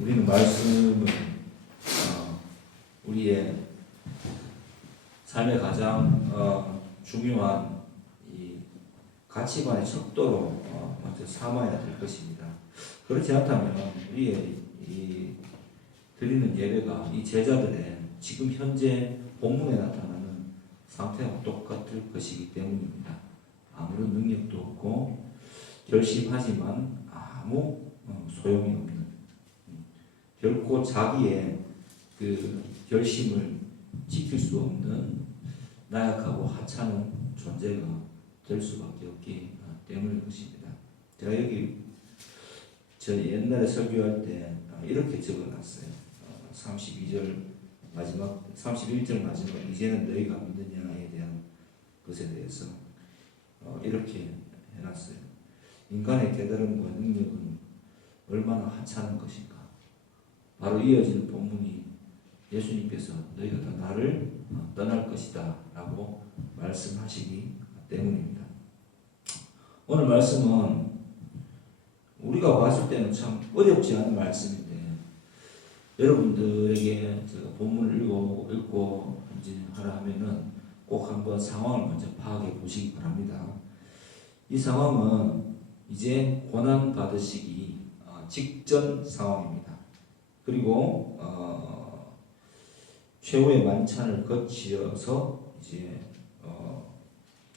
우리는 말씀은 우리의 삶의 가장 중요한 이 가치관의 척도로 먼저 삼아야 될 것입니다. 그렇지 않다면 우리의 이 드리는 예배가 이 제자들의 지금 현재 본문에 나타나는 상태와 똑같을 것이기 때문입니다. 아무런 능력도 없고 결심하지만 아무 소용이 없는, 결코 자기의 그 결심을 지킬 수 없는 나약하고 하찮은 존재가 될 수밖에 없기 때문일 것입니다. 제가 여기 저 옛날에 설교할 때 이렇게 적어놨어요. 32절 마지막, 31절 마지막, 이제는 너희가 믿느냐에 대한 것에 대해서 이렇게 해놨어요. 인간의 깨달음과 능력은 얼마나 하찮은 것인가. 바로 이어지는 본문이 예수님께서 너희가 다 나를 떠날 것이다 라고 말씀하시기 때문입니다. 오늘 말씀은 우리가 봤을 때는 참 어렵지 않은 말씀인데, 여러분들에게 제가 본문을 읽고 이제 하라 하면은 꼭 한번 상황을 먼저 파악해 보시기 바랍니다. 이 상황은 이제 고난 받으시기 직전 상황입니다. 그리고 최후의 만찬을 거치어서 이제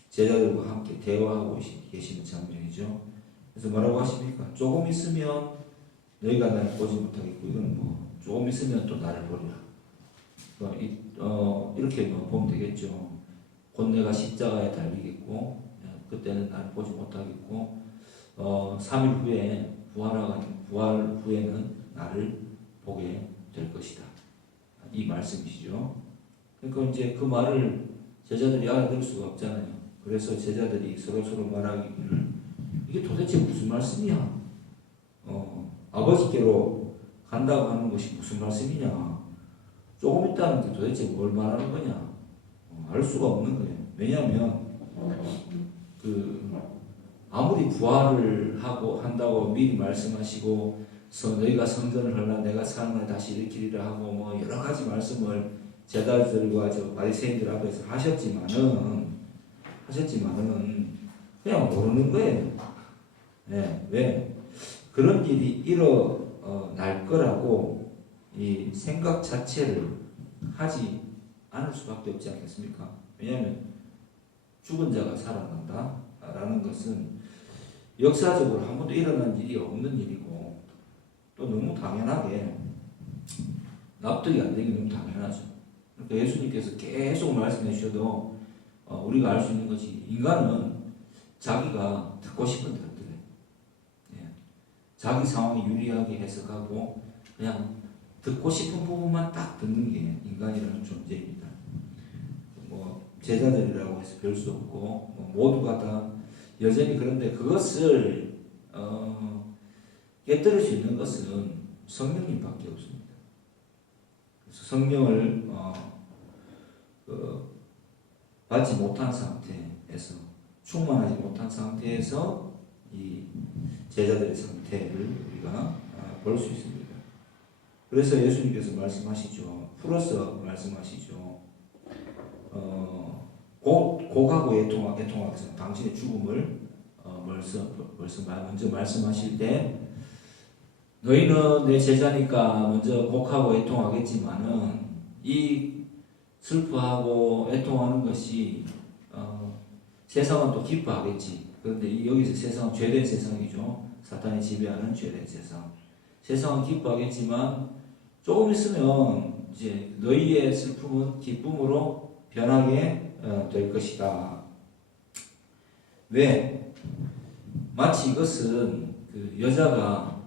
제자들과 함께 대화하고 계시는 장면이죠. 그래서 뭐라고 하십니까? 조금 있으면 너희가 나를 보지 못하겠고, 이거는 뭐 조금 있으면 또 나를 보리라. 이렇게 보면 되겠죠. 곧 내가 십자가에 달리겠고, 그때는 나를 보지 못하겠고, 3일 후에 부활 후에는 나를 보게 될 것이다. 이 말씀이시죠. 그러니까 이제 그 말을 제자들이 알아들을 수가 없잖아요. 그래서 제자들이 서로 말하기를 이게 도대체 무슨 말씀이야? 아버지께로 간다고 하는 것이 무슨 말씀이냐? 조금 있다는 게 도대체 뭘 말하는 거냐? 알 수가 없는 거예요. 왜냐하면 아무리 부활을 한다고 미리 말씀하시고 너희가 성전을 헐라 내가 사는 날 다시 일으키리라 하고 뭐 여러 가지 말씀을 제자들과 바리새인들 앞에서 하셨지만은 그냥 모르는 거예요. 네, 왜? 그런 일이 일어날 거라고 이 생각 자체를 하지 않을 수밖에 없지 않겠습니까? 왜냐하면 죽은 자가 살아난다라는 것은 역사적으로 한 번도 일어난 일이 없는 일이고, 또 너무 당연하게 납득이 안 되기 너무 당연하죠. 그러니까 예수님께서 계속 말씀해 주셔도 우리가 알 수 있는 것이, 인간은 자기가 듣고 싶은 대로 들어요. 예. 자기 상황이 유리하게 해석하고 그냥 듣고 싶은 부분만 딱 듣는 게 인간이라는 존재입니다. 뭐 제자들이라고 해서 별 수 없고 모두가 다 여전히 그런데, 그것을 깨뜨릴 수 있는 것은 성령님밖에 없습니다. 그래서 성령을 받지 못한 상태에서, 충만하지 못한 상태에서 이 제자들의 상태를 우리가 볼 수 있습니다. 그래서 예수님께서 말씀하시죠. 풀어서 말씀하시죠. 곡하고 애통하겠습니다. 당신의 죽음을 먼저 말씀하실 때, 너희는 내 제자니까 먼저 곡하고 애통하겠지만은 이 슬퍼하고 애통하는 것이 세상은 또 기뻐하겠지. 그런데 여기서 세상은 죄된 세상이죠. 사탄이 지배하는 죄된 세상. 세상은 기뻐하겠지만 조금 있으면 이제 너희의 슬픔은 기쁨으로 변하게 될 것이다. 왜? 마치 이것은 그 여자가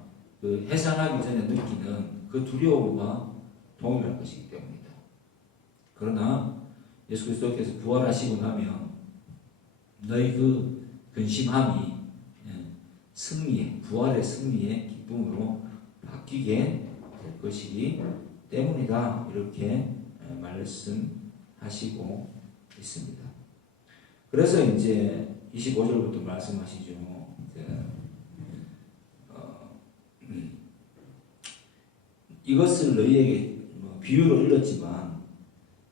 해산하기 전에 느끼는 그 두려움과 동일할 것이기 때문이다. 그러나 예수 그리스도께서 부활하시고 나면 너희 그 근심함이 부활의 승리의 기쁨으로 바뀌게 될 것이기 때문이다. 이렇게 말씀하시고 있습니다. 그래서 이제 25절부터 말씀하시죠. 이것을 너희에게 비유로 일렀지만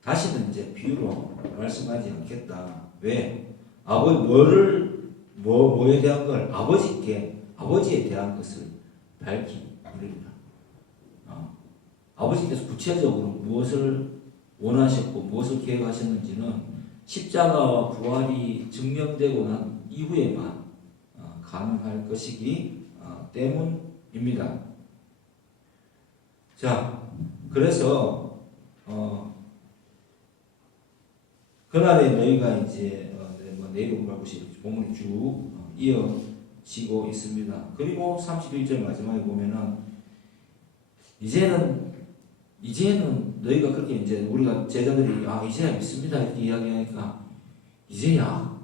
다시는 이제 비유로 말씀하지 않겠다. 왜? 뭐에 대한 걸 아버지에 대한 것을 밝히 우리입니다. 아버지께서 구체적으로 무엇을 원하셨고 무엇을 계획하셨는지는 십자가와 부활이 증명되고 난 이후에만 가능할 것이기 때문입니다. 자, 그래서 그날에 너희가 이제 내일 올라올 것이 본문이 쭉 이어지고 있습니다. 그리고 31절 마지막에 보면은 이제는 너희가 그렇게 이제 우리가 제자들이 이제야 믿습니다 이렇게 이야기하니까 이제야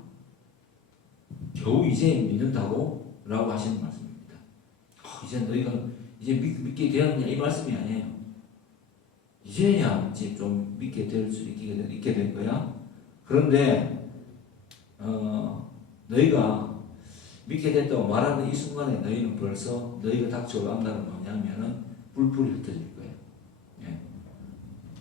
겨우 이제 믿는다고 라고 하시는 말씀입니다. 이제 너희가 이제 믿게 되었냐 이 말씀이 아니에요. 이제야 이제 좀 믿게 될 수 있게 될 거야. 그런데 너희가 믿게 됐다고 말하는 이 순간에 너희는 벌써 너희가 닥쳐올 앞날은 뭐냐면은 뿔뿔이 흩어질 거예요. 예.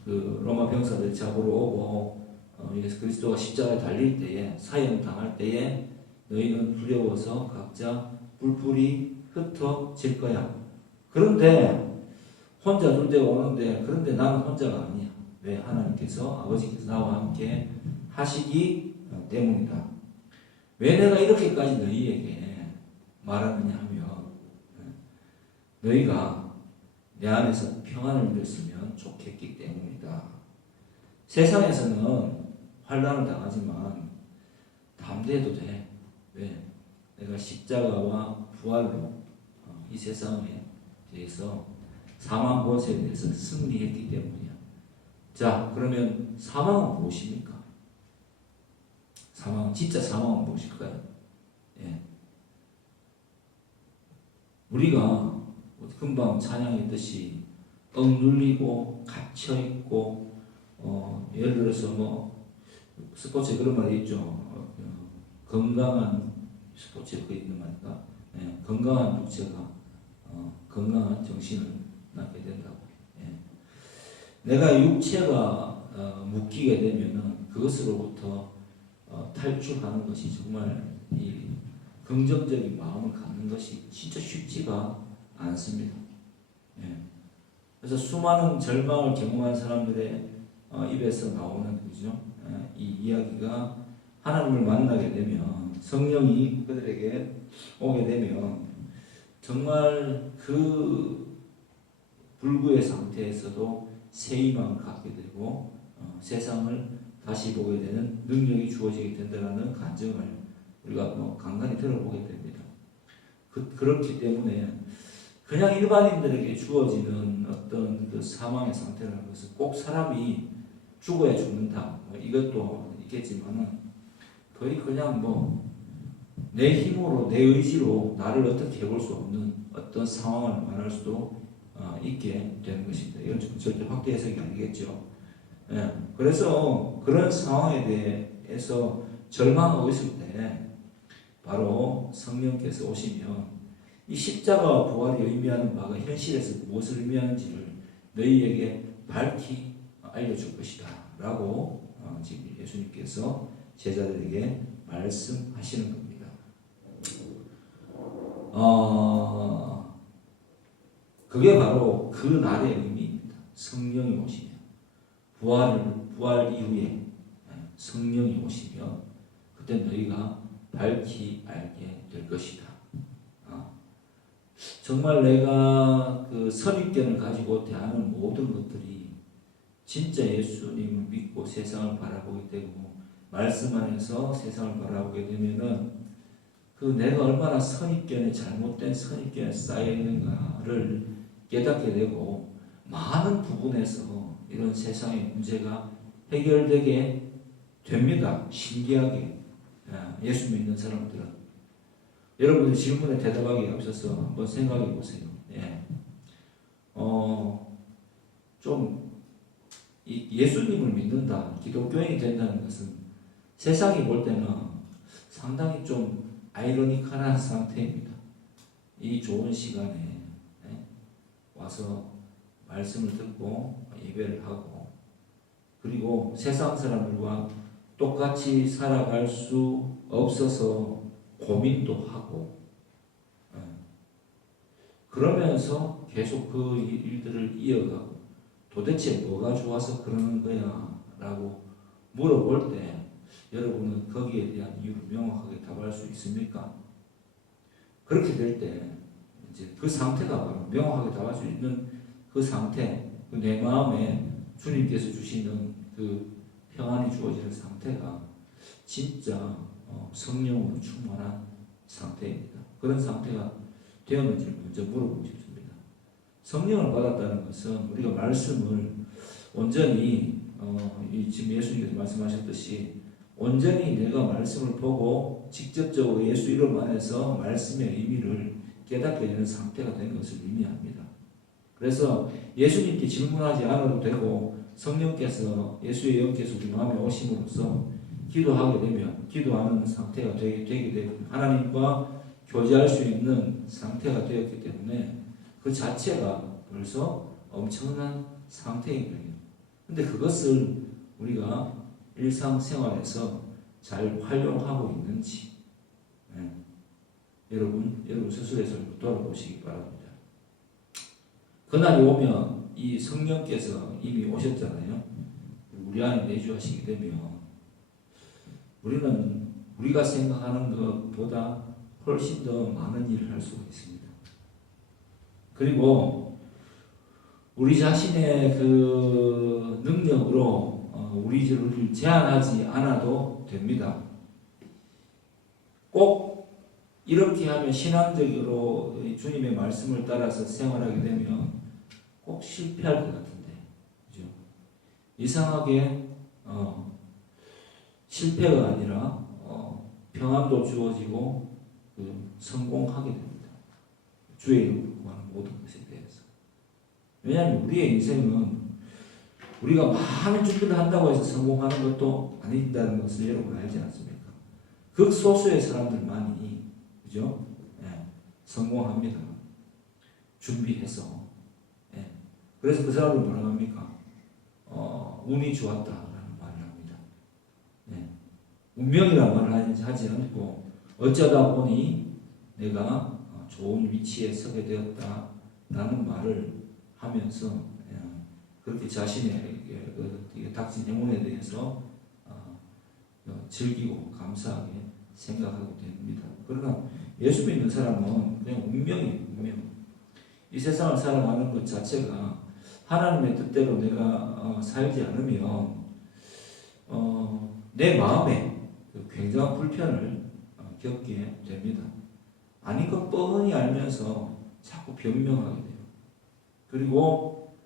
그 로마 병사들 잡으러 오고 예수 그리스도가 십자가에 달릴 때에 사형 당할 때에 너희는 두려워서 각자 뿔뿔이 흩어질 거야. 그런데 혼자 둘 때가 오는데 그런데 나는 혼자가 아니야. 왜? 하나님께서 아버지께서 나와 함께 하시기 때문이다. 왜 내가 이렇게까지 너희에게 말하느냐 하면 너희가 내 안에서 평안을 누렸으면 좋겠기 때문이다. 세상에서는 환난을 당하지만 담대해도 돼. 왜? 내가 십자가와 부활로 이 세상에 대해서 사망 권세에 대해서 승리했기 때문이야. 자, 그러면 사망은 무엇입니까? 진짜 사망은 무엇일까요? 예. 우리가 금방 찬양했듯이 억눌리고 갇혀있고 예를 들어서 스포츠에 그런 말이 있죠. 건강한 스포츠에 그 있는 말인가? 예. 건강한 육체가 건강한 정신을 낳게 된다고. 예. 내가 육체가 묶이게 되면은 그것으로부터 탈출하는 것이 정말 이 긍정적인 마음을 갖는 것이 진짜 쉽지가 않습니다. 예. 그래서 수많은 절망을 경험한 사람들의 입에서 나오는 그죠? 이 이야기가 하나님을 만나게 되면 성령이 그들에게 오게 되면 정말 그 불구의 상태에서도 새 희망을 갖게 되고 세상을 다시 보게 되는 능력이 주어지게 된다는 간증을 우리가 간간히 들어보게 됩니다. 그렇기 때문에 그냥 일반인들에게 주어지는 어떤 그 사망의 상태라는 것은 꼭 사람이 죽어야 죽는다. 이것도 있겠지만은 거의 그냥 내 힘으로 내 의지로 나를 어떻게 해볼 수 없는 어떤 상황을 말할 수도 있게 되는 것입니다. 이건 절대 확대 해석이 아니겠죠. 예, 그래서 그런 상황에 대해서 절망하고 있을 때 바로 성령께서 오시면 이 십자가와 부활이 의미하는 바가 현실에서 무엇을 의미하는지를 너희에게 밝히 알려줄 것이다 라고 지금 예수님께서 제자들에게 말씀하시는 겁니다. 그게 바로 그 날의 의미입니다. 성령이 오시면 부활 이후에 성령이 오시면 그때 너희가 밝히 알게 될 것이다. 정말 내가 그 선입견을 가지고 대하는 모든 것들이 진짜 예수님을 믿고 세상을 바라보게 되고 말씀 안에서 세상을 바라보게 되면은 그 내가 얼마나 잘못된 선입견에 쌓여 있는가를 깨닫게 되고 많은 부분에서 이런 세상의 문제가 해결되게 됩니다. 신기하게 예수 믿는 사람들은 여러분들 질문에 대답하기 앞서서 한번 생각해 보세요. 예. 좀 예수님을 믿는다, 기독교인이 된다는 것은 세상이 볼 때는 상당히 좀 아이러니컬한 상태입니다. 이 좋은 시간에 와서 말씀을 듣고 예배를 하고, 그리고 세상 사람들과 똑같이 살아갈 수 없어서 고민도 하고, 그러면서 계속 그 일들을 이어가고, 도대체 뭐가 좋아서 그러는 거야? 라고 물어볼 때 여러분은 거기에 대한 이유를 명확하게 답할 수 있습니까? 그렇게 될 때 이제 그 상태가 바로 명확하게 답할 수 있는 그 상태, 내 마음에 주님께서 주시는 그 평안이 주어지는 상태가 진짜 성령으로 충만한 상태입니다. 그런 상태가 되었는지를 먼저 물어보고 싶습니다. 성령을 받았다는 것은 우리가 말씀을 온전히 지금 예수님께서 말씀하셨듯이 온전히 내가 말씀을 보고 직접적으로 예수 이름 안에서 말씀의 의미를 깨닫게 되는 상태가 된 것을 의미합니다. 그래서 예수님께 질문하지 않아도 되고 성령께서 예수의 영께서 우리 마음에 오심으로써 기도하게 되면 기도하는 상태가 되게 되고 하나님과 교제할 수 있는 상태가 되었기 때문에 그 자체가 벌써 엄청난 상태이거든요. 근데 그것을 우리가 일상생활에서 잘 활용하고 있는지 여러분 스스로에서 돌아보시기 바랍니다. 그날이 오면 이 성령께서 이미 오셨잖아요. 우리 안에 내주하시게 되면 우리는 우리가 생각하는 것보다 훨씬 더 많은 일을 할 수가 있습니다. 그리고 우리 자신의 그 능력으로 우리를 제한하지 않아도 됩니다. 꼭 이렇게 하면 신앙적으로 주님의 말씀을 따라서 생활하게 되면 꼭 실패할 것 같은데, 그죠? 이상하게 실패가 아니라 평안도 주어지고 성공하게 됩니다. 주의 이름으로 구하는 모든 것에 대해서. 왜냐하면 우리의 인생은 우리가 많은 준비를 한다고 해서 성공하는 것도 아닌다는 것을 여러분 알지 않습니까? 극소수의 사람들만이, 그죠? 성공합니다. 준비해서. 그래서 그 사람들 뭐라고 합니까? 운이 좋았다라는 말을 합니다. 운명이라는 말을 하지 않고 어쩌다 보니 내가 좋은 위치에 서게 되었다라는 말을 하면서 그렇게 자신의 닥친 행운에 대해서 즐기고 감사하게 생각하게 됩니다. 그러나 예수 믿는 사람은 그냥 운명이에요. 운명. 이 세상을 살아가는 것 자체가 하나님의 뜻대로 내가 살지 않으면 내 마음에 굉장한 불편을 겪게 됩니다. 아닌 것 뻔히 알면서 자꾸 변명하게 돼요. 그리고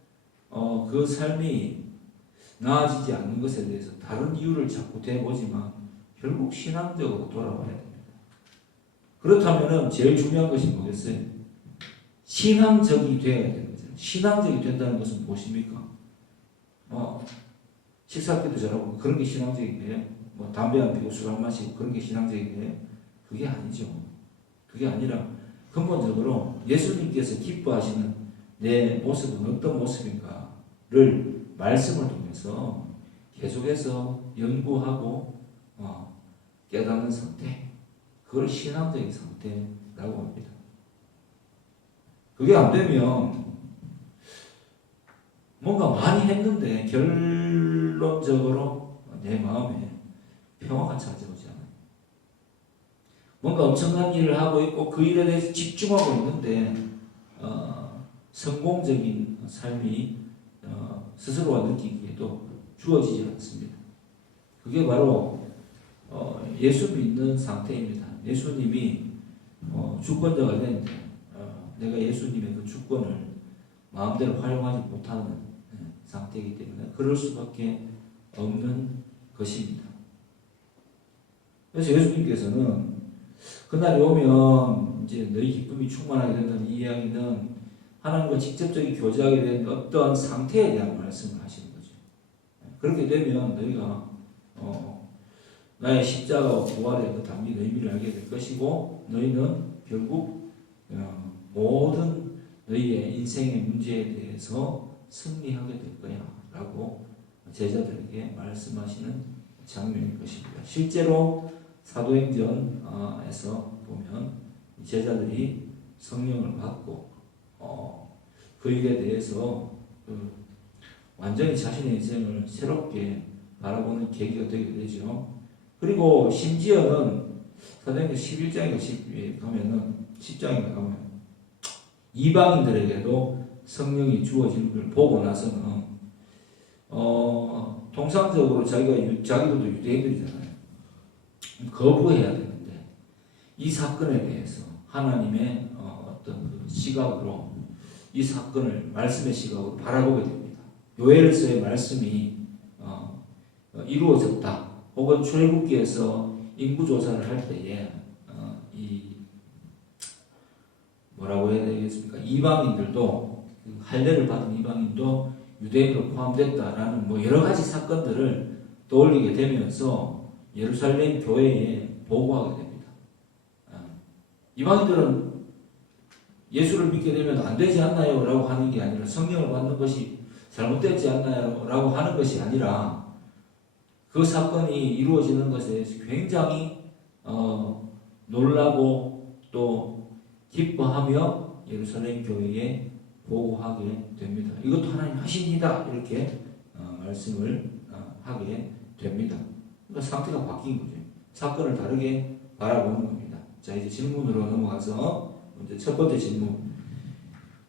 그 삶이 나아지지 않는 것에 대해서 다른 이유를 자꾸 대보지만 결국 신앙적으로 돌아와야 됩니다. 그렇다면 제일 중요한 것이 뭐겠어요? 신앙적이 되어야 되는 거죠. 신앙적이 된다는 것은 무엇입니까? 식사기도 잘하고 그런 게 신앙적이에요? 담배 안 피우고 술 안 마시고 그런 게 신앙적이에요? 그게 아니죠. 그게 아니라 근본적으로 예수님께서 기뻐하시는 내 모습은 어떤 모습인가를 말씀을 통해서 계속해서 연구하고 깨닫는 상태, 그걸 신앙적인 상태라고 합니다. 그게 안 되면 뭔가 많이 했는데 결론적으로 내 마음에 평화가 찾아오지 않아요. 뭔가 엄청난 일을 하고 있고 그 일에 대해서 집중하고 있는데 성공적인 삶이 스스로가 느끼기에도 주어지지 않습니다. 그게 바로 예수 믿는 상태입니다. 예수님이 주권자가 되는데 내가 예수님의 그 주권을 마음대로 활용하지 못하는 상태이기 때문에 그럴 수밖에 없는 것입니다. 그래서 예수님께서는 그날이 오면 이제 너희 기쁨이 충만하게 된다는 이 이야기는 하나님과 직접적인 교제하게 된 어떠한 상태에 대한 말씀을 하시는 거죠. 그렇게 되면 너희가 나의 십자가와 부활의 그 담긴 의미를 알게 될 것이고 너희는 결국 모든 너희의 인생의 문제에 대해서 승리하게 될 거야 라고 제자들에게 말씀하시는 장면일 것입니다. 실제로 사도행전에서 보면 제자들이 성령을 받고 그 일에 대해서 완전히 자신의 인생을 새롭게 바라보는 계기가 되게 되죠. 그리고 심지어는 사도행전 11장에 가면은 10장에 가면 이방인들에게도 성령이 주어지는 걸 보고 나서는 통상적으로 자기들도 유대인들이잖아요. 거부해야 되는데 이 사건에 대해서 하나님의 어떤 그 시각으로 이 사건을 말씀의 시각으로 바라보게 됩니다. 요엘서의 말씀이 이루어졌다. 혹은 출애굽기에서 인구 조사를 할 때에 이 뭐라고 해야 되겠습니까? 이방인들도 할례를 받은 이방인도 유대인으로 포함됐다라는 뭐 여러 가지 사건들을 떠올리게 되면서 예루살렘 교회에 보고하게 됩니다. 이방인들은 예수를 믿게 되면 안 되지 않나요? 라고 하는 게 아니라 성령을 받는 것이 잘못됐지 않나요? 라고 하는 것이 아니라 그 사건이 이루어지는 것에 굉장히 놀라고 또 기뻐하며 예루살렘 교회에 보고하게 됩니다. 이것도 하나님 하십니다. 이렇게 말씀을 하게 됩니다. 그러니까 상태가 바뀐 거죠. 사건을 다르게 바라보는 겁니다. 자, 이제 질문으로 넘어가서 먼저 첫 번째 질문.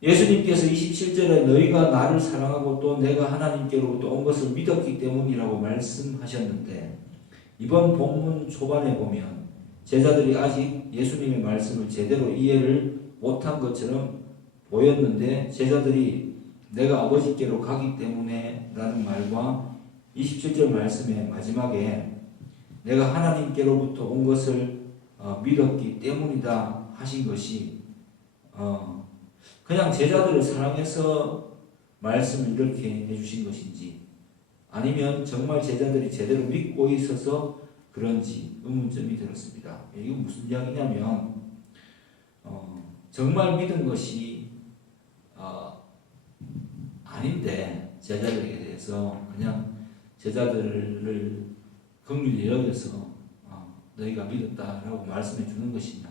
예수님께서 27절에 너희가 나를 사랑하고 또 내가 하나님께로부터 온 것을 믿었기 때문이라고 말씀하셨는데 이번 본문 초반에 보면 제자들이 아직 예수님의 말씀을 제대로 이해를 못한 것처럼 보였는데 제자들이 내가 아버지께로 가기 때문에 라는 말과 27절 말씀의 마지막에 내가 하나님께로부터 온 것을 믿었기 때문이다 하신 것이 그냥 제자들을 사랑해서 말씀을 이렇게 해주신 것인지 아니면 정말 제자들이 제대로 믿고 있어서 그런지 의문점이 들었습니다. 이건 무슨 이야기냐면 정말 믿은 것이 아닌데 제자들에게 대해서 그냥 제자들을 긍휼히 여겨서 너희가 믿었다라고 말씀해 주는 것이냐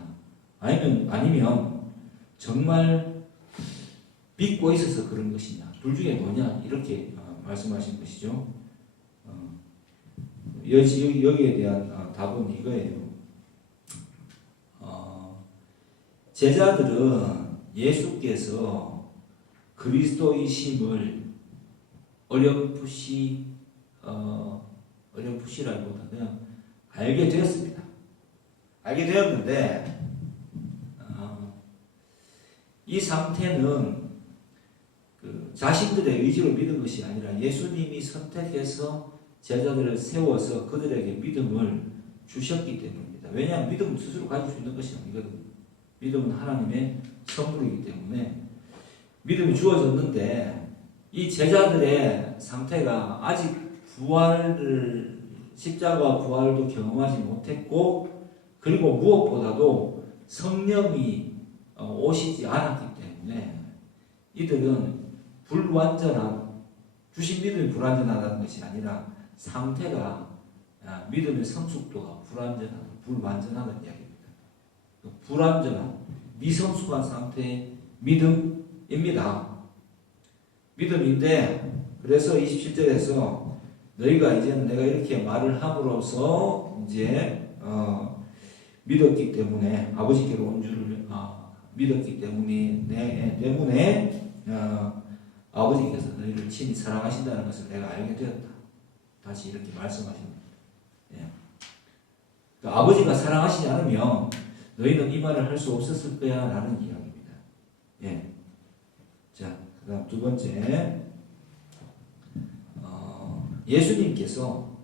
아니면 정말 믿고 있어서 그런 것이냐 둘 중에 뭐냐 이렇게 말씀하신 것이죠. 여기에 대한 답은 이거예요. 제자들은 예수께서 그리스도이심을 어렴풋이라기보다는 알게 되었습니다. 알게 되었는데 이 상태는 자신들의 의지로 믿은 것이 아니라 예수님이 선택해서 제자들을 세워서 그들에게 믿음을 주셨기 때문입니다. 왜냐하면 믿음은 스스로 가질 수 있는 것이 아니거든요. 믿음은 하나님의 선물이기 때문에 믿음이 주어졌는데 이 제자들의 상태가 아직 십자가 부활도 경험하지 못했고 그리고 무엇보다도 성령이 오시지 않았기 때문에 이들은 주신 믿음이 불완전하다는 것이 아니라 상태가 믿음의 성숙도가 불완전하다는 이야기입니다. 불완전한 미성숙한 상태의 믿음입니다. 믿음인데 그래서 27절에서 너희가 이제는 내가 이렇게 말을 함으로써 이제 믿었기 때문에 아버지께로 온 줄을 믿었기 때문에 아버지께서 너희를 친히 사랑하신다는 것을 내가 알게 되었다. 다시 이렇게 말씀하십니다. 예. 그러니까 아버지가 사랑하시지 않으면 너희는 이 말을 할 수 없었을 거야 라는 이야기입니다. 예. 자, 그 다음 두 번째 예수님께서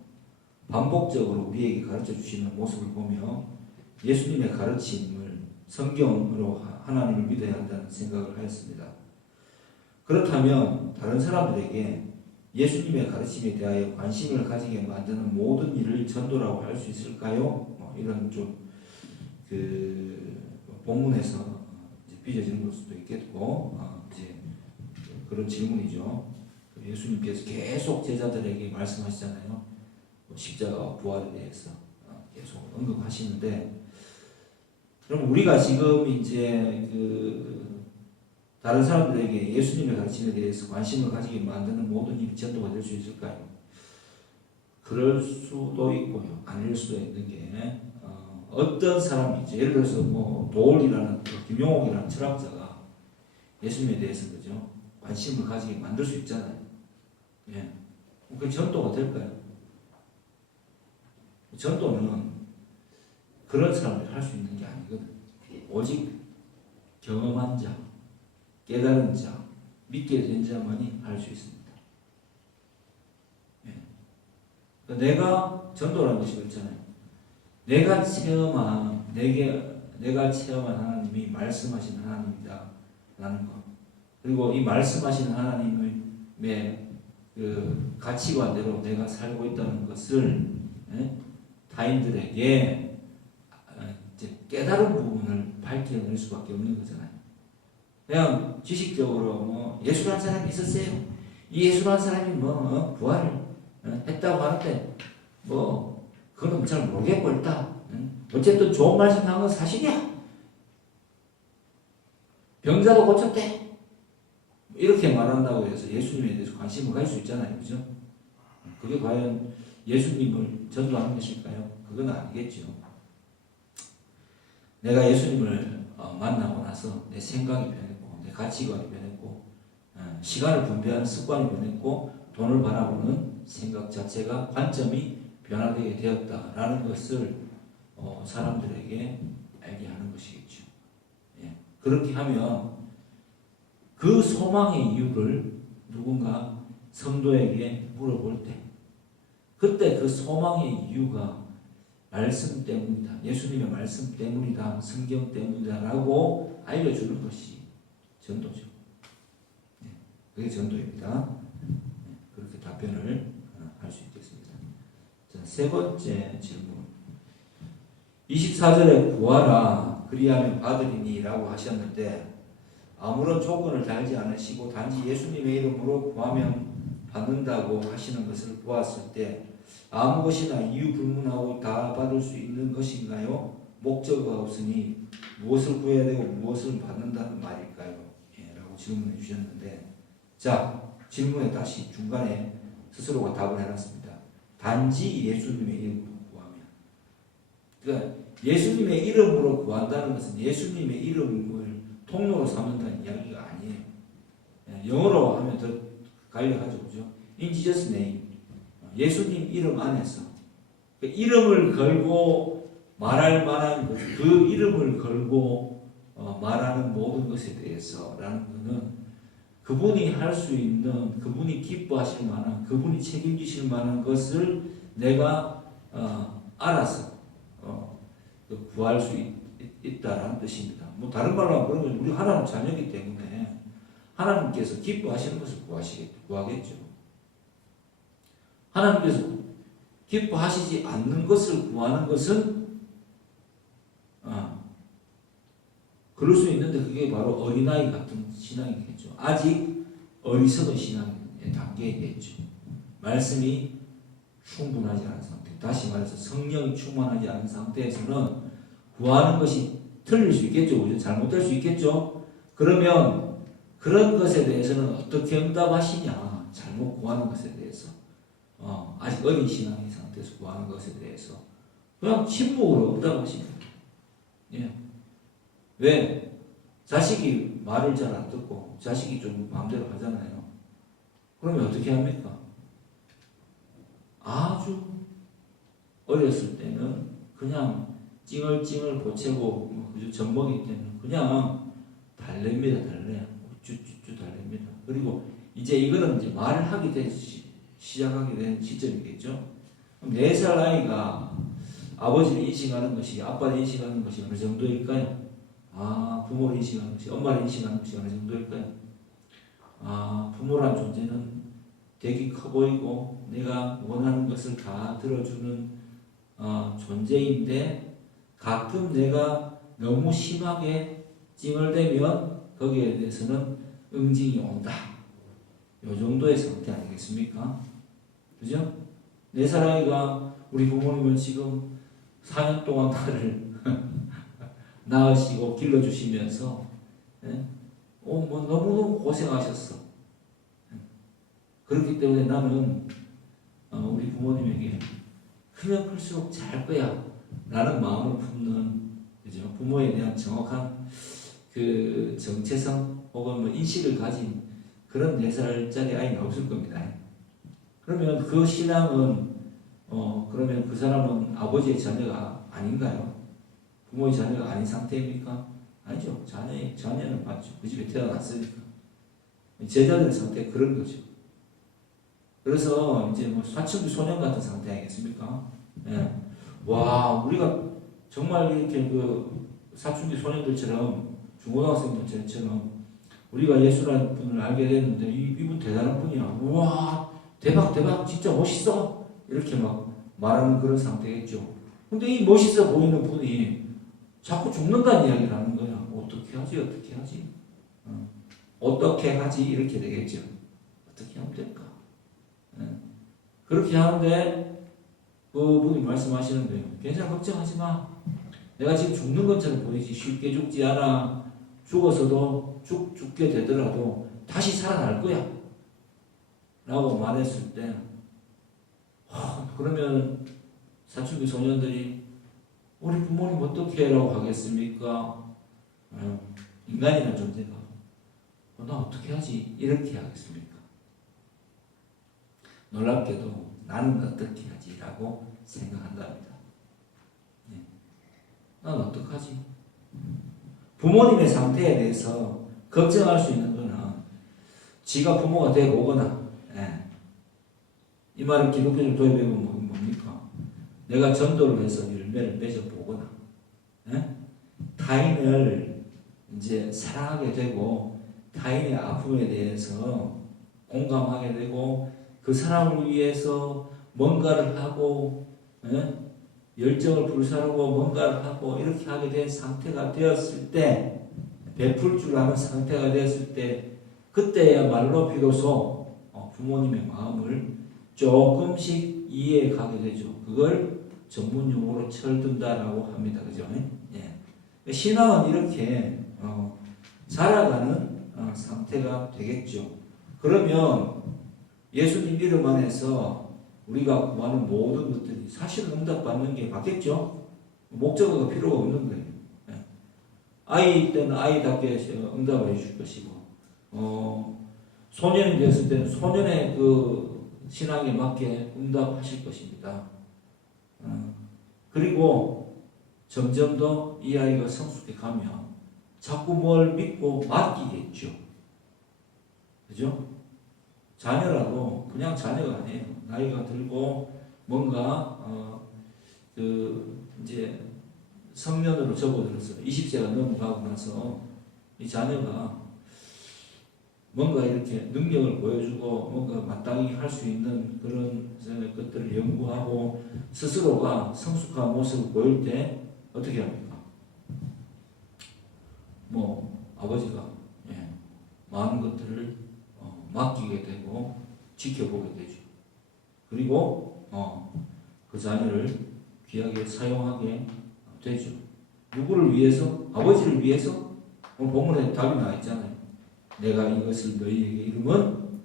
반복적으로 우리에게 가르쳐 주시는 모습을 보며 예수님의 가르침을 성경으로 하나님을 믿어야 한다는 생각을 하였습니다. 그렇다면 다른 사람들에게 예수님의 가르침에 대하여 관심을 가지게 만드는 모든 일을 전도라고 할 수 있을까요? 이런 좀 본문에서 빚어지는 걸 수도 있겠고 이제 그런 질문이죠. 예수님께서 계속 제자들에게 말씀하시잖아요. 십자가와 부활에 대해서 계속 언급하시는데, 그럼 우리가 지금 이제 다른 사람들에게 예수님의 가르침에 대해서 관심을 가지게 만드는 모든 일이 전도가 될 수 있을까요? 그럴 수도 있고요, 아닐 수도 있는 게 어떤 사람이죠. 예를 들어서 뭐 도올이라는 김용옥이라는 철학자가 예수님에 대해서 그죠 관심을 가지게 만들 수 있잖아요. 예, 그 전도가 될까요? 전도는 그런 사람들이 할 수 있는 게 아니거든. 오직 경험한 자, 깨달은 자, 믿게 된 자만이 할 수 있습니다. 예. 내가 전도라는 것이 그렇잖아요. 내가 체험한 하나님이 말씀하신 하나님이다 라는 것, 그리고 이 말씀하신 하나님의 그 가치관대로 내가 살고 있다는 것을 타인들에게 이제 깨달은 부분을 밝혀낼 수밖에 없는 거잖아요. 그냥 지식적으로 뭐 예수라는 사람이 있었어요. 이 예수라는 사람이 뭐 부활을 했다고 하는데 뭐 그건 잘 모르겠고 일단 어쨌든 좋은 말씀 나온 건 사실이야. 병자도 고쳤대. 이렇게 말한다고 해서 예수님에 대해서 관심을 가질 수 있잖아요. 그죠? 그게 과연 예수님을 전도하는 것일까요? 그건 아니겠죠. 내가 예수님을 만나고 나서 내 생각이 변했고, 내 가치관이 변했고, 시간을 분배하는 습관이 변했고, 돈을 바라보는 생각 자체가 관점이 변화되게 되었다라는 것을 사람들에게 알게 하는 것이겠죠. 예. 그렇게 하면 그 소망의 이유를 누군가 성도에게 물어볼 때, 그때 그 소망의 이유가 말씀 때문이다, 예수님의 말씀 때문이다, 성경 때문이다라고 알려주는 것이 전도죠. 네, 그게 전도입니다. 네, 그렇게 답변을 할 수 있겠습니다. 자, 세 번째 질문. 24절에 구하라 그리하면 받으리니 라고 하셨는데, 아무런 조건을 달지 않으시고 단지 예수님의 이름으로 구하면 받는다고 하시는 것을 보았을 때 아무 것이나 이유 불문하고 다 받을 수 있는 것인가요? 목적어가 없으니 무엇을 구해야 되고 무엇을 받는다는 말일까요? 예, 라고 질문해 주셨는데, 자, 질문에 다시 중간에 스스로가 답을 해놨습니다. 단지 예수님의 이름으로 구하면. 그러니까 예수님의 이름으로 구한다는 것은 예수님의 이름을 통로로 삼는다는 이야기가 아니에요. 예, 영어로 하면 더 간략하죠. 그죠? In Jesus name. 예수님 이름 안에서 그 이름을 걸고 말할 만한 것, 그 이름을 걸고 말하는 모든 것에 대해서라는 것은 그분이 할 수 있는, 그분이 기뻐하실 만한, 그분이 책임지실 만한 것을 내가 알아서 구할 수 있다라는 뜻입니다. 뭐 다른 말로 하면 그러면 우리 하나님 자녀이기 때문에 하나님께서 기뻐하시는 것을 구하겠죠. 하나님께서 기뻐하시지 않는 것을 구하는 것은 그럴 수 있는데 그게 바로 어린아이 같은 신앙이겠죠. 아직 어리석은 신앙의 단계이겠죠. 말씀이 충분하지 않은 상태, 다시 말해서 성령이 충만하지 않은 상태에서는 구하는 것이 틀릴 수 있겠죠. 그죠? 잘못될 수 있겠죠. 그러면 그런 것에 대해서는 어떻게 응답하시냐, 잘못 구하는 것에 대해서 아직 어린 신앙의 상태에서 구하는 것에 대해서 그냥 침묵으로 응답하십니다. 예. 왜? 자식이 말을 잘 안 듣고 자식이 좀 마음대로 하잖아요. 그러면 어떻게 합니까? 아주 어렸을 때는 그냥 찡얼찡얼 보채고 그저 젖먹이 때는 그냥 달랩니다. 달래. 쭈쭈쭈 달랩니다. 그리고 이제 이거는 이제 말을 하게 되지 시작하게 된 시점이겠죠. 4살 아이가 아버지를 인식하는 것이, 아빠를 인식하는 것이 어느 정도일까요? 부모를 인식하는 것이, 엄마를 인식하는 것이 어느 정도일까요? 부모란 존재는 되게 커 보이고 내가 원하는 것을 다 들어주는 존재인데 가끔 내가 너무 심하게 찡얼대면 거기에 대해서는 응징이 온다. 요 정도의 상태 아니겠습니까? 그죠? 내 사랑이가 우리 부모님은 지금 4년 동안 나를 낳으시고 길러주시면서 뭐 너무너무 고생하셨어. 그렇기 때문에 나는 우리 부모님에게 크면 클수록 잘할 거야 라는 마음을 품는, 그죠? 부모에 대한 정확한 그 정체성 혹은 뭐 인식을 가진 그런 4살짜리 아이는 없을 겁니다. 그러면 그 신앙은 그러면 그 사람은 아버지의 자녀가 아닌가요? 부모의 자녀가 아닌 상태입니까? 아니죠. 자녀는 맞죠. 그 집에 태어났으니까. 제자들의 상태 그런 거죠. 그래서 이제 뭐 사춘기 소년 같은 상태 아니겠습니까? 예. 와, 우리가 정말 이렇게 그 사춘기 소년들처럼 중고등학생들처럼 우리가 예수라는 분을 알게 됐는데 이분 대단한 분이야. 우와, 대박 진짜 멋있어. 이렇게 막 말하는 그런 상태겠죠. 근데 이 멋있어 보이는 분이 자꾸 죽는다는 이야기를 하는 거야. 어떻게 하지? 어떻게 하지? 이렇게 되겠죠. 어떻게 하면 될까? 그렇게 하는데 그분이 말씀하시는 거예요. 괜찮아, 걱정하지 마. 내가 지금 죽는 것처럼 보이지 쉽게 죽지 않아. 죽어서도 죽게 되더라도 다시 살아날 거야 라고 말했을 때 그러면 사춘기 소년들이 우리 부모님 어떻게 라고 하겠습니까? 인간이라는 존재가 나 어떻게 하지? 이렇게 하겠습니까? 놀랍게도 나는 어떻게 하지? 라고 생각한답니다. 난 어떡하지? 부모님의 상태에 대해서 걱정할 수 있는 거는 지가 부모가 되고 오거나, 이 말을 기독교적 도입해보면 뭡니까? 내가 전도를 해서 열매를 맺어보거나, 타인을 이제 사랑하게 되고 타인의 아픔에 대해서 공감하게 되고 그 사람을 위해서 뭔가를 하고 열정을 불사르고 뭔가를 하고 이렇게 하게 된 상태가 되었을 때, 베풀 줄 아는 상태가 되었을 때, 그때야말로 비로소 부모님의 마음을 조금씩 이해해 가게 되죠. 그걸 전문 용어로 철든다라고 합니다. 그죠? 예. 신앙은 이렇게 자라가는 상태가 되겠죠. 그러면 예수님 이름 안에서 우리가 구하는 모든 것들이 사실은 응답받는 게 맞겠죠? 목적어가 필요가 없는 거예요. 아이 때는 아이답게 응답을 해줄 것이고, 소년이 되었을 때는 소년의 그 신앙에 맞게 응답하실 것입니다. 그리고 점점 더 이 아이가 성숙해 가면 자꾸 뭘 믿고 맡기겠죠. 그죠? 자녀라도 그냥 자녀가 아니에요. 나이가 들고 뭔가 이제 성년으로 접어들어서 20세가 넘어가고 나서 이 자녀가 뭔가 이렇게 능력을 보여주고 뭔가 마땅히 할 수 있는 그런 것들을 연구하고 스스로가 성숙한 모습을 보일 때 어떻게 합니까? 뭐 아버지가 많은 것들을 맡기게 되고 지켜보게 되죠. 그리고 그 자녀를 귀하게 사용하게 되죠. 누구를 위해서? 아버지를 위해서? 오늘 본문에 답이 나와 있잖아요. 내가 이것을 너희에게 이름은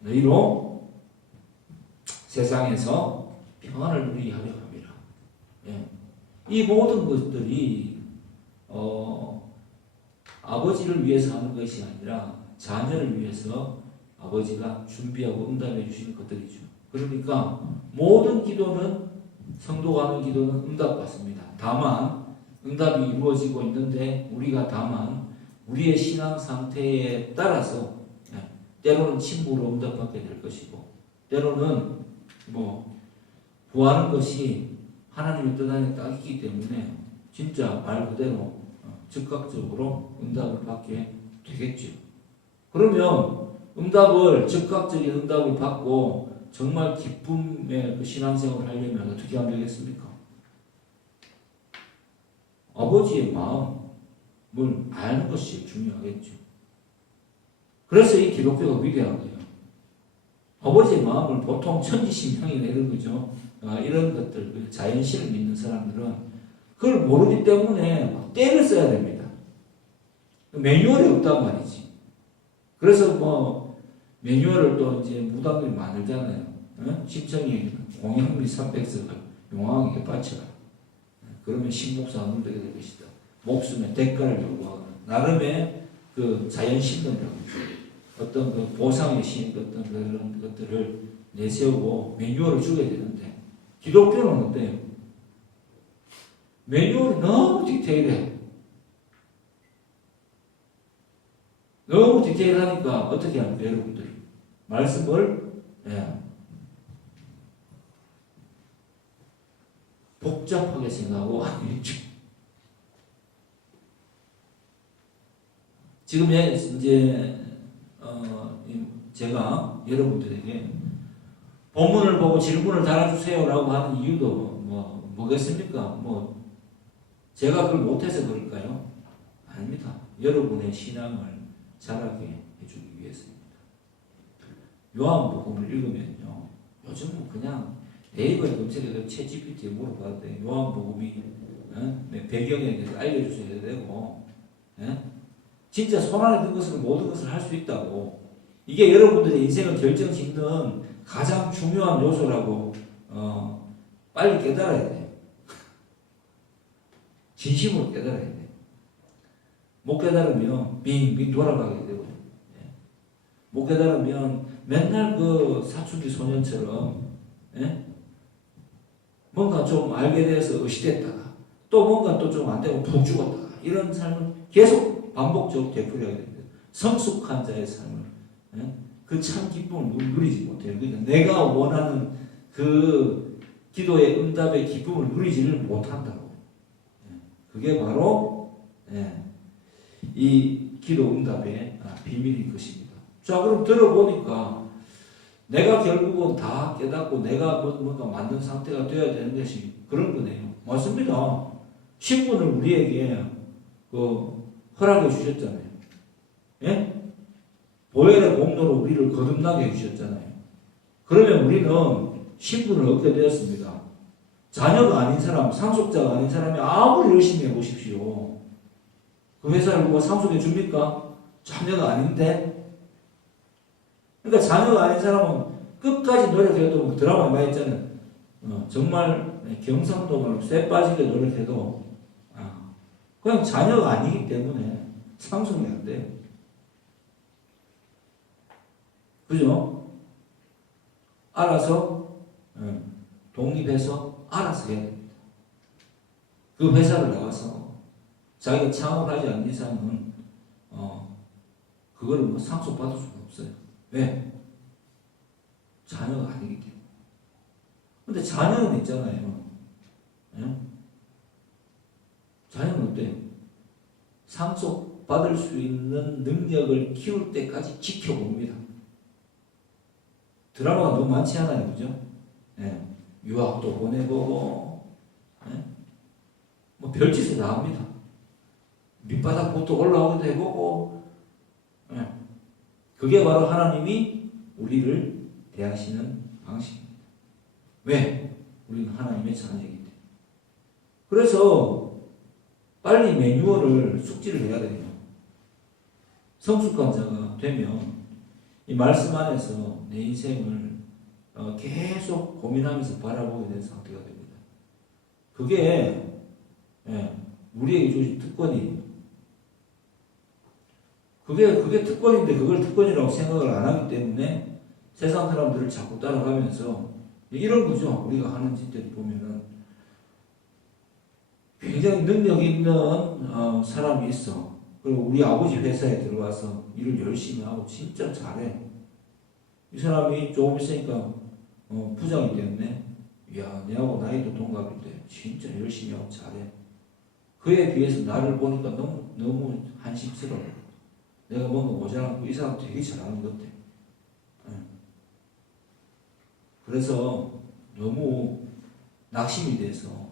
너희로 세상에서 평안을 누리게 하려 함이라. 이 모든 것들이 아버지를 위해서 하는 것이 아니라 자녀를 위해서 아버지가 준비하고 응답해 주시는 것들이죠. 그러니까 모든 기도는, 성도가 하는 기도는 응답받습니다. 다만 응답이 이루어지고 있는데 우리가 다만 우리의 신앙 상태에 따라서 때로는 침묵으로 응답받게 될 것이고, 때로는 뭐 구하는 것이 하나님의 뜻 안에 딱 있기 때문에 진짜 말 그대로 즉각적으로 응답을 받게 되겠죠. 그러면 즉각적인 응답을 받고 정말 기쁨의 그 신앙생활을 하려면 어떻게 하면 되겠습니까? 아버지의 마음, 아는 것이 중요하겠죠. 그래서 이 기독교가 위대한 거예요. 아버지의 마음을 보통 천지신명이라 이런 거죠. 이런 것들, 그 자연신을 믿는 사람들은 그걸 모르기 때문에 막 때를 써야 됩니다. 매뉴얼이 없단 말이지. 그래서 뭐 매뉴얼을 또 이제 무당들이 만들잖아요. 심청이 공양미 300석을 용왕에게 바쳐라. 그러면 신목사 눈되게 될 것이다. 목숨의 대가를 요구하는 나름의 그 자연신론이라고 어떤 그 보상의 신 어떤 그런 것들을 내세우고 매뉴얼을 주게 되는데 기독교는 어때요? 매뉴얼이 너무 디테일해. 너무 디테일하니까 어떻게 합니까, 여러분들이? 말씀을 복잡하게 생각하고 아니죠. 지금 이제 제가 여러분들에게 본문을 보고 질문을 달아주세요라고 하는 이유도 뭐겠습니까? 제가 그걸 못해서 그럴까요? 아닙니다. 여러분의 신앙을 자라게 해주기 위해서입니다. 요한복음을 읽으면요, 요즘은 그냥 네이버에 검색해서 챗GPT에 물어봐도 돼요. 요한복음이 배경에 대해서 알려주셔야 되고, 진짜 손안에 든 것으로 모든 것을 할 수 있다고. 이게 여러분들의 인생을 결정짓는 가장 중요한 요소라고 빨리 깨달아야 돼요. 진심으로 깨달아야 돼요. 못 깨달으면 빙빙 돌아가게 되고요. 못 깨달으면 맨날 그 사춘기 소년처럼 뭔가 좀 알게 돼서 의시됐다가 또 뭔가 또 좀 안 되고 푹 죽었다가 이런 삶을 계속 반복적으로 되풀이하게 됩니다. 성숙한 자의 삶을 그 참 기쁨을 누리지 못해요. 그러니까 내가 원하는 그 기도의 응답의 기쁨을 누리지를 못한다고. 그게 바로 이 기도 응답의 비밀인 것입니다. 자, 그럼 들어보니까 내가 결국은 다 깨닫고 내가 뭔가 만든 상태가 되어야 되는 것이 그런 거네요. 맞습니다. 신분을 우리에게 허락해 주셨잖아요. 예? 보혈의 공로로 우리를 거듭나게 해주셨잖아요. 그러면 우리는 신분을 얻게 되었습니다. 자녀가 아닌 사람, 상속자가 아닌 사람이 아무리 열심히 해보십시오. 그 회사를 누가 상속해 줍니까? 자녀가 아닌데? 그러니까 자녀가 아닌 사람은 끝까지 노력해도 드라마에 많이 있잖아요. 정말 경상도 말로 쇠 빠지게 노력해도 그냥 자녀가 아니기 때문에 상속이 안 돼요. 그죠? 알아서 독립해서 알아서 해야 됩니다. 그 회사를 나가서 자기가 창업하지 않는 이상은 그거를 상속받을 수가 없어요. 왜? 자녀가 아니기 때문에. 근데 자녀는 있잖아요. 자녀는 어때요? 상속받을 수 있는 능력을 키울 때까지 지켜봅니다. 드라마가 너무 많지 않아요, 그죠? 유학도 보내보고, 별짓을 다 합니다. 밑바닥부터 올라오기도 해보고, 그게 바로 하나님이 우리를 대하시는 방식입니다. 왜? 우리는 하나님의 자녀이기 때문에. 그래서 빨리 매뉴얼을 숙지를 해야 돼요. 성숙한 자가 되면 이 말씀 안에서 내 인생을 계속 고민하면서 바라보게 된 상태가 됩니다. 그게 우리에게 주신 특권이에요. 그게 특권인데 그걸 특권이라고 생각을 안 하기 때문에 세상 사람들을 자꾸 따라가면서 이런 거죠. 우리가 하는 짓들이 보면은 굉장히 능력 있는 사람이 있어. 그리고 우리 아버지 회사에 들어와서 일을 열심히 하고 진짜 잘해. 이 사람이 조금 있으니까 부장이 됐네. 이야, 내하고 나이도 동갑인데 진짜 열심히 하고 잘해. 그에 비해서 나를 보니까 너무 한심스러워. 내가 뭔가 모자라고 이 사람 되게 잘하는 것 같아. 그래서 너무 낙심이 돼서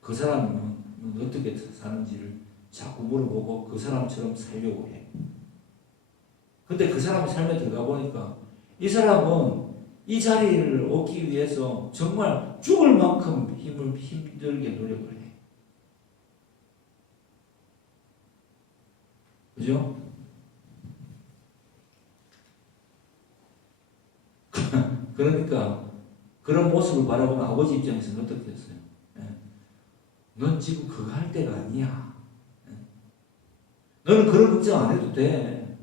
그 사람은 어떻게 사는지를 자꾸 물어보고 그 사람처럼 살려고 해. 근데 그 사람의 삶에 들어가 보니까 이 사람은 이 자리를 얻기 위해서 정말 죽을 만큼 힘들게 노력을 해. 그죠? 그러니까 그런 모습을 바라보는 아버지 입장에서는 어떻게 했어요? 넌 지금 그거 할 때가 아니야. 너는 그런 걱정 안 해도 돼.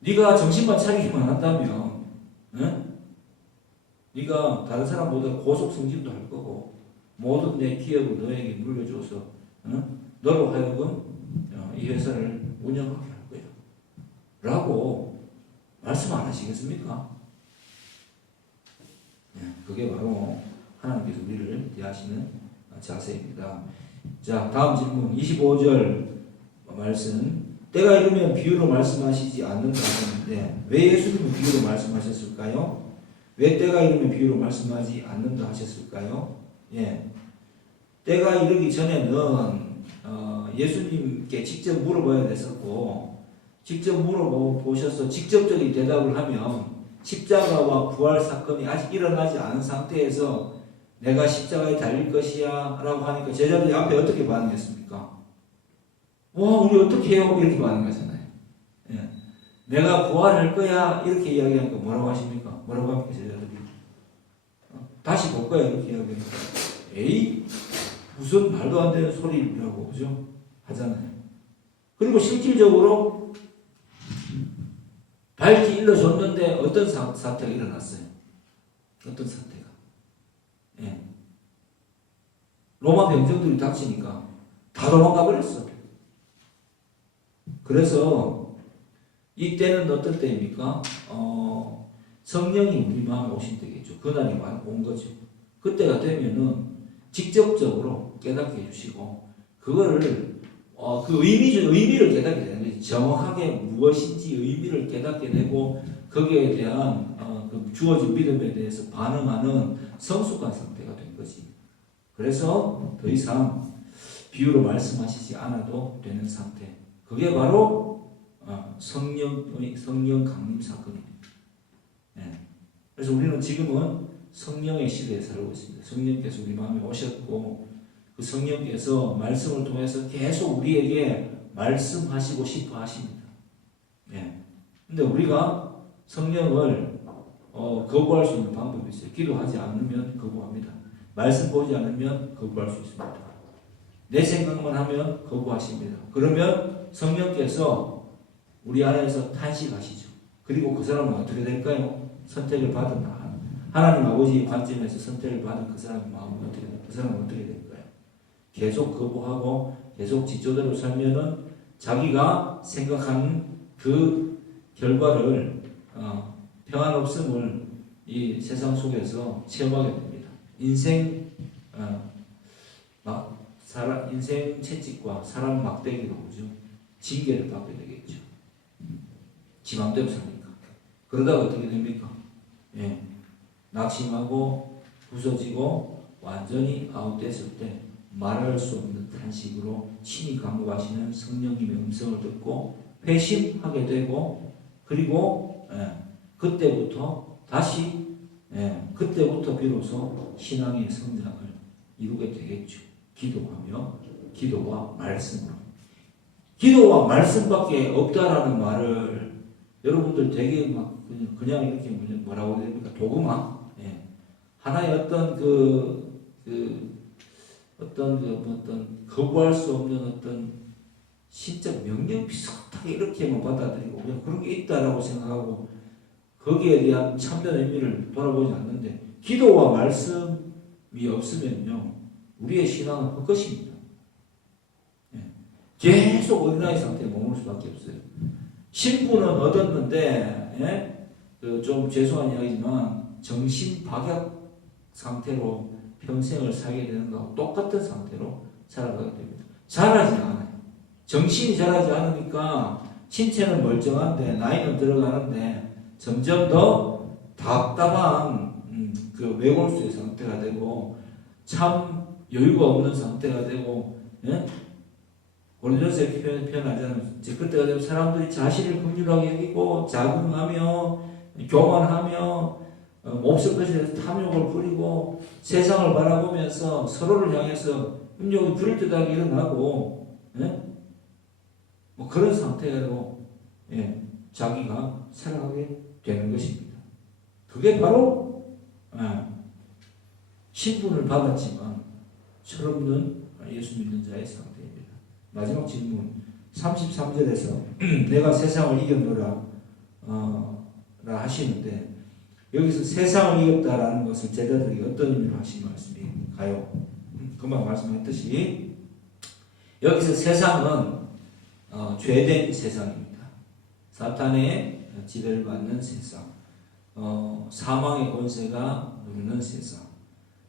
네가 정신만 차리기만 한다면, 네가 다른 사람보다 고속 승진도 할 거고 모든 내 기업을 너에게 물려줘서 너로 하여금 이 회사를 운영하게 할 거야. 라고 말씀 안 하시겠습니까? 그게 바로 하나님께서 우리를 대하시는 자세입니다. 자, 다음 질문 25절 말씀. 때가 이르면 비유로 말씀하시지 않는다 하셨는데 왜 예수님은 비유로 말씀하셨을까요? 왜 때가 이르면 비유로 말씀하지 않는다 하셨을까요? 때가 이르기 전에는 예수님께 직접 물어봐야 됐었고 직접 물어보셔서 직접적인 대답을 하면 십자가와 부활 사건이 아직 일어나지 않은 상태에서 내가 십자가에 달릴 것이야 라고 하니까 제자들이 앞에 어떻게 반응했습니까? 와, 우리 어떻게 해요? 이렇게 반응하잖아요. 내가 부활할 거야 이렇게 이야기하니까 뭐라고 하십니까? 뭐라고 합니까 제자들이? 다시 볼 거야 이렇게 이야기하니까 에이 무슨 말도 안 되는 소리라고 그죠? 하잖아요. 그리고 실질적으로 밝히 일러줬는데 어떤 사태가 일어났어요? 어떤 사태가? 로마 병정들이 닥치니까 다 도망가 버렸어. 그래서 이때는 어떤 때입니까? 성령이 우리 마음에 오신 때겠죠. 그날이 온 거죠. 그때가 되면은 직접적으로 깨닫게 해주시고 그거를 그 의미를 깨닫게 되는 거지. 정확하게 무엇인지 의미를 깨닫게 되고 거기에 대한 그 주어진 믿음에 대해서 반응하는 성숙한 상태가 된 거지. 그래서 더 이상 비유로 말씀하시지 않아도 되는 상태. 그게 바로 성령 강림 사건입니다. 그래서 우리는 지금은 성령의 시대에 살고 있습니다. 성령께서 우리 마음에 오셨고 그 성령께서 말씀을 통해서 계속 우리에게 말씀하시고 싶어 하십니다. 근데 우리가 성령을 거부할 수 있는 방법이 있어요. 기도하지 않으면 거부합니다. 말씀 보지 않으면 거부할 수 있습니다. 내 생각만 하면 거부하십니다. 그러면 성령께서 우리 안에서 탄식하시죠. 그리고 그 사람은 어떻게 될까요? 선택을 받은 하나님 아버지의 관점에서 선택을 받은 그 사람의 마음은 어떻게 될까요? 그 사람은 어떻게 될까요? 계속 거부하고 계속 지조대로 살면은 자기가 생각하는 그 결과를 평안없음을 이 세상 속에서 체험하게 됩니다. 인생 인생 채찍과 사람 막대기로 그죠? 징계를 받게 되겠죠. 지 맘대로 사니까. 그러다가 어떻게 됩니까? 낙심하고 부서지고 완전히 아웃됐을 때 말할 수 없는 탄식으로 친히 강구하시는 성령님의 음성을 듣고 회심하게 되고 그리고 그때부터 다시 그때부터 비로소 신앙의 성장을 이루게 되겠죠. 기도와 말씀으로. 기도와 말씀밖에 없다라는 말을 여러분들 되게 막 그냥 이렇게 뭐라고 해야 됩니까? 도구마? 하나의 어떤 어떤 거부할 수 없는 어떤 신적 명령 비슷하게 이렇게만 받아들이고 그냥 그런 게 있다라고 생각하고 거기에 대한 참된 의미를 돌아보지 않는데 기도와 말씀이 없으면요 우리의 신앙은 헛것입니다. 계속 어린아이 상태에 머물 수밖에 없어요. 신분은 얻었는데 좀 죄송한 이야기지만 정신 박약 상태로 평생을 살게 되는 것과 똑같은 상태로 살아가게 됩니다. 자라지 않아요. 정신이 자라지 않으니까 신체는 멀쩡한데 나이는 들어가는데 점점 더 답답한 그 외골수의 상태가 되고 참 여유가 없는 상태가 되고 고린도전서에 표현하자면 이제 그때가 되면 사람들이 자신을 긍휼하게 여기고 자긍하며 교만하며 몹쓸 것에 대해서 탐욕을 부리고 세상을 바라보면서 서로를 향해서 음욕이 부릴듯하게 일어나고 뭐 그런 상태로 자기가 살아가게 되는 것입니다. 그게 바로 신분을 받았지만 철없는 예수 믿는 자의 상태입니다. 마지막 질문 33절에서 내가 세상을 이겼노라 라 하시는데 여기서 세상을 이겼다라는 것을 제자들에게 어떤 의미로 하신 말씀인가요? 금방 말씀했듯이 여기서 세상은 죄된 세상입니다. 사탄의 지배를 받는 세상, 사망의 권세가 누르는 세상,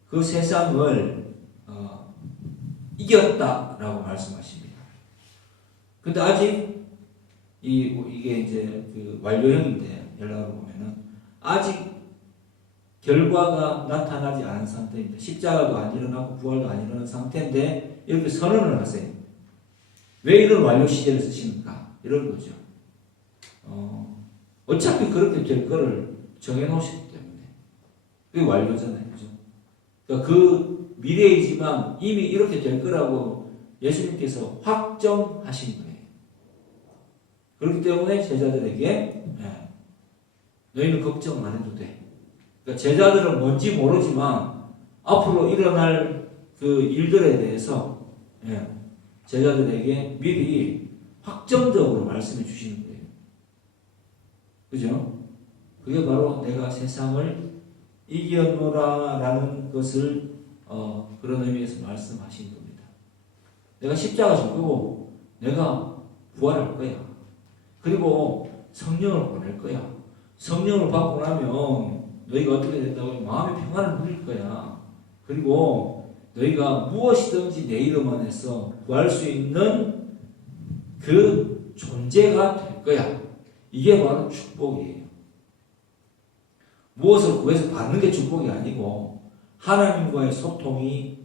그 세상을 이겼다라고 말씀하십니다. 근데 아직 이게 이제 그 완료형인데 헬라어로 보면은 아직 결과가 나타나지 않은 상태입니다. 십자가도 안 일어나고 부활도 안 일어난 상태인데 이렇게 선언을 하세요. 왜 이런 완료 시제를 쓰시는가? 이런 거죠. 어차피 그렇게 될 거를 정해놓으셨기 때문에 그게 완료잖아요. 그죠? 그러니까 그 미래이지만 이미 이렇게 될 거라고 예수님께서 확정하신 거예요. 그렇기 때문에 제자들에게 너희는 걱정 안 해도 돼. 그러니까 제자들은 뭔지 모르지만 앞으로 일어날 그 일들에 대해서 제자들에게 미리 확정적으로 말씀해 주시는 거예요. 그죠? 그게 바로 내가 세상을 이겼노라라는 것을 그런 의미에서 말씀하신 겁니다. 내가 십자가 질 거고 내가 부활할 거야. 그리고 성령을 보낼 거야. 성령을 받고 나면 너희가 어떻게 된다고 마음의 평안을 누릴 거야. 그리고 너희가 무엇이든지 내 이름 안에서 구할 수 있는 그 존재가 될 거야. 이게 바로 축복이에요. 무엇을 구해서 받는 게 축복이 아니고 하나님과의 소통이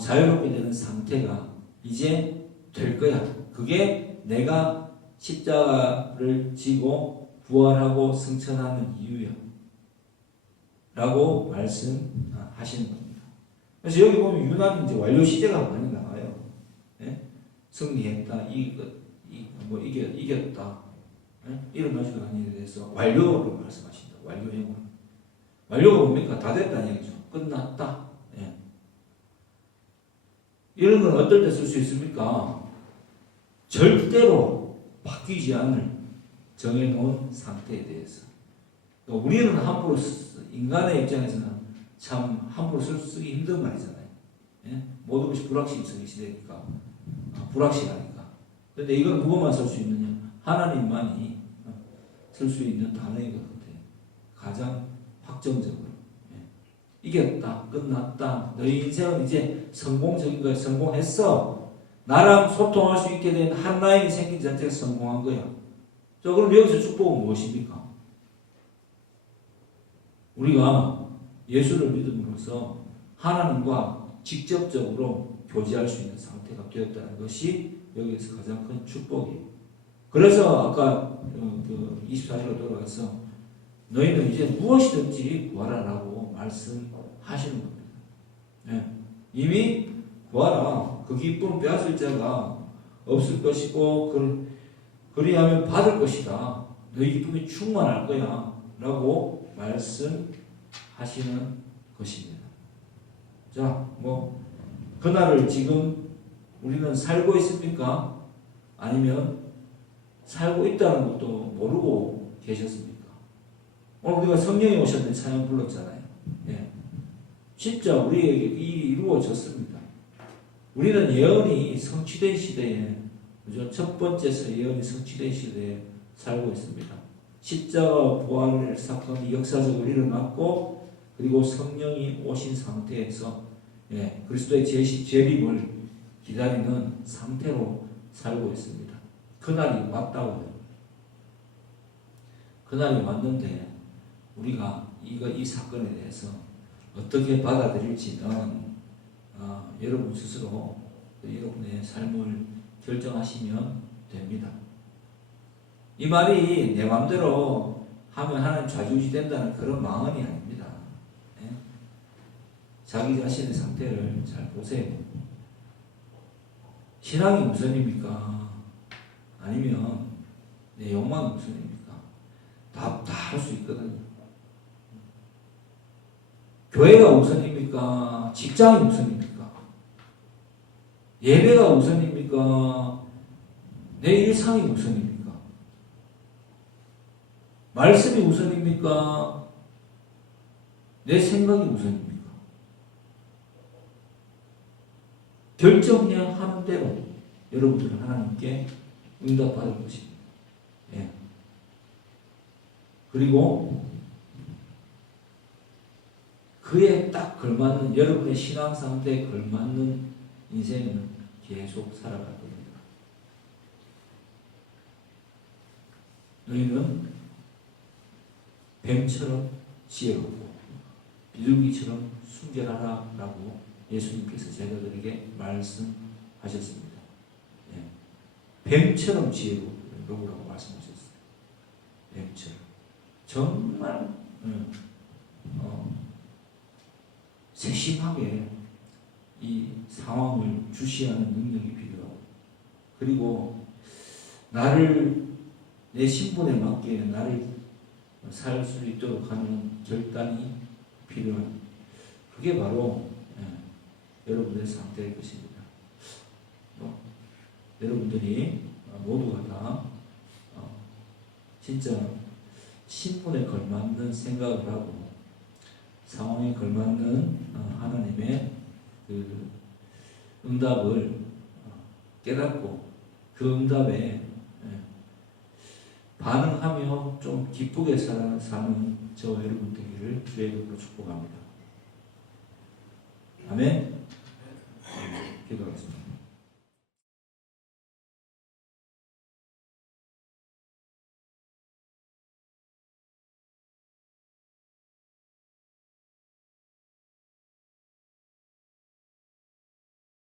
자유롭게 되는 상태가 이제 될 거야. 그게 내가 십자가를 지고 부활하고 승천하는 이유야. 라고 말씀하시는 겁니다. 그래서 여기 보면 유난히 이제 완료 시제가 많이 나와요. 승리했다, 이겼다. 이런 말씀이 아니에 대해서 완료로 말씀하신다. 완료형으로. 완료가 뭡니까? 다 됐다는 얘기죠. 끝났다. 이런 건 어떨 때 쓸 수 있습니까? 절대로 바뀌지 않을 정해놓은 상태에 대해서. 우리는 함부로 인간의 입장에서는 참 함부로 쓰기 힘든 말이잖아요. 모든 것이 불확실성의 시대니까. 불확실하니까. 그런데 이건 누구만 쓸 수 있느냐? 하나님만이 쓸 수 있는 단어인 것 같아요. 가장 확정적으로. 이겼다. 끝났다. 너희 인생은 이제 성공적인 거야. 성공했어. 나랑 소통할 수 있게 된 한 라인이 생긴 자체가 성공한 거야. 자, 그럼 여기서 축복은 무엇입니까? 우리가 예수를 믿음으로써 하나님과 직접적으로 교제할 수 있는 상태가 되었다는 것이 여기에서 가장 큰 축복이에요. 그래서 아까 24절로 돌아가서 너희는 이제 무엇이든지 구하라라고 말씀하시는 겁니다. 이미 구하라. 그 기쁨을 빼앗을 자가 없을 것이고 그리하면 받을 것이다. 너희 기쁨이 충만할 거야. 라고 말씀하시는 것입니다. 자, 그날을 지금 우리는 살고 있습니까? 아니면 살고 있다는 것도 모르고 계셨습니까? 오늘 우리가 성령이 오셨는데 찬양 불렀잖아요. 진짜 우리에게 이 일이 이루어졌습니다. 우리는 예언이 성취된 시대에, 그죠? 첫 번째 예언이 성취된 시대에 살고 있습니다. 십자가 부활의 사건이 역사적으로 일어났고, 그리고 성령이 오신 상태에서 그리스도의 재림을 기다리는 상태로 살고 있습니다. 그날이 왔다고요. 그날이 왔는데 우리가 이 사건에 대해서 어떻게 받아들일지는 여러분 스스로 여러분의 삶을 결정하시면 됩니다. 이 말이 내 마음대로 하면 하나님 좌지우지 된다는 그런 망언이 아닙니다. 예? 자기 자신의 상태를 잘 보세요. 신앙이 우선입니까? 아니면 내 욕망이 우선입니까? 다 할 수 있거든요. 교회가 우선입니까? 직장이 우선입니까? 예배가 우선입니까? 내 일상이 우선입니까? 말씀이 우선입니까? 내 생각이 우선입니까? 결정해야 하는 대로 여러분들은 하나님께 응답받을 것입니다. 예. 그리고 그에 딱 걸맞는 여러분의 신앙 상태에 걸맞는 인생은 계속 살아갈 겁니다. 너희는 뱀처럼 지혜롭고 비둘기처럼 순결하라 라고 예수님께서 제자들에게 말씀하셨습니다. 예. 뱀처럼 지혜롭라고 말씀하셨어요. 뱀처럼. 정말 세심하게 이 상황을 주시하는 능력이 필요하고, 그리고 나를 내 신분에 맞게 나를 살 수 있도록 하는 결단이 필요한, 그게 바로 여러분의 상태일 것입니다. 여러분들이 모두가 다 진짜 신분에 걸맞는 생각을 하고 상황에 걸맞는 하나님의 그 응답을 깨닫고 그 응답에 반응하며 좀 기쁘게 사는 저와 여러분 되기를 주의 이름으로 축복합니다. 아멘.